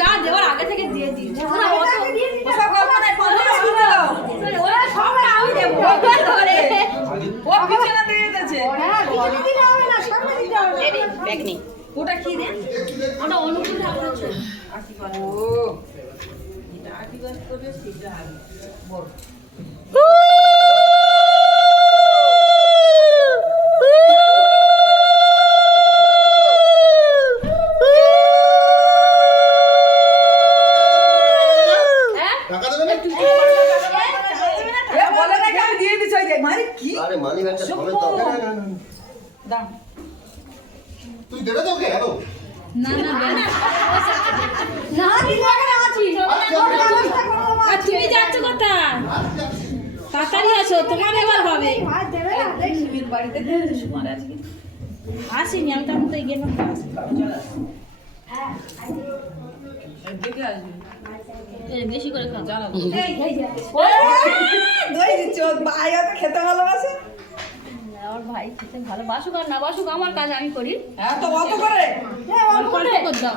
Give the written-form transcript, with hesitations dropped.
যা দেওয়ার আগে থেকে দিয়ে দিই। ওসব গল্প নাই, 15 শুনে দাও। ওরা সবটা আমি দেবো। ও পিছনে দিয়ে দিয়েছে। ব্যাগ নেই। ওটা কি রে? ওটা অনুকূল ঠাকুরের ছবি। ও এটা আশীর্বাদ করে সেটা আগে বল। বলে না আমি দিয়ে দিছি ওই যে মানে কি আরে মানি ব্যাগটা সমেত দাও। দাও তুই দেবে তো ওকে হ্যালো না না না না কি লাগে না আছি আর তুমি যাচ্ছ কোথায়? তাড়াতাড়ি আসো, তোমার এবার হবে। ভাই দেবে না দেখি শিবির বাড়িতে দিয়েছে সুমার আজকে আসিনি, আমি তখন তো গেলাম। দেখে আসবি বেশি করে খাও। জানাবো এই দই দিচ্ছ ভাই অত খেতে ভালোবাসে আমার ভাই খেতে ভালো বাসুক আর না বাসুক আমার কাজ আমি করি। হ্যাঁ তো অত করে এই অল্প অল্প করে দাও।